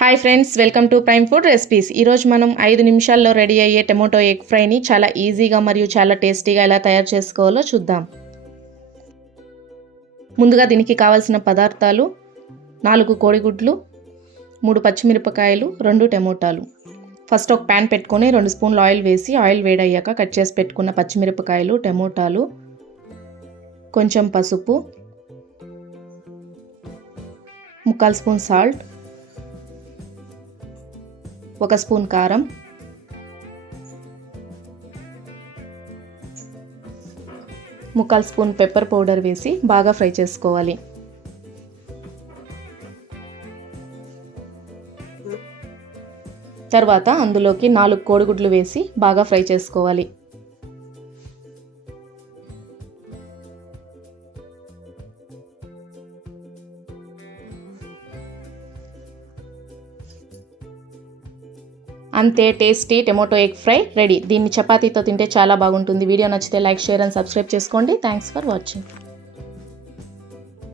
Hi friends, welcome to prime food recipes. ఈరోజు మనం 5 నిమిషాల్లో రెడీ అయ్యే టమాటో ఎగ్ ఫ్రైని చాలా ఈజీగా మరియు చాలా టేస్టీగా ఎలా తయారు చేసుకోవాలో చూద్దాం. ముందుగా దీనికి కావాల్సిన పదార్థాలు: 4 కోడిగుడ్లు, 3 పచ్చిమిరపకాయలు, 2 టమోటాలు. ఫస్ట్ ఒక ప్యాన్ పెట్టుకొని 2 స్పూన్లు ఆయిల్ వేసి ఆయిల్ వేడయ్యాక కట్ చేసి పెట్టుకున్న పచ్చిమిరపకాయలు, టమోటాలు, కొంచెం పసుపు, 1/4 స్పూన్ సాల్ట్, 1 స్పూన్ కారం, 1/4 స్పూన్ పెప్పర్ పౌడర్ వేసి బాగా ఫ్రై చేసుకోవాలి. తర్వాత అందులోకి 4 కోడిగుడ్లు వేసి బాగా ఫ్రై చేసుకోవాలి. అంతే, tasty tomato egg fry ready. దీన్ని చపాతీతో తింటే చాలా బాగుంటుంది. వీడియో నచ్చితే లైక్, షేర్ అండ్ సబ్స్క్రైబ్ చేసుకోండి. Thanks for watching.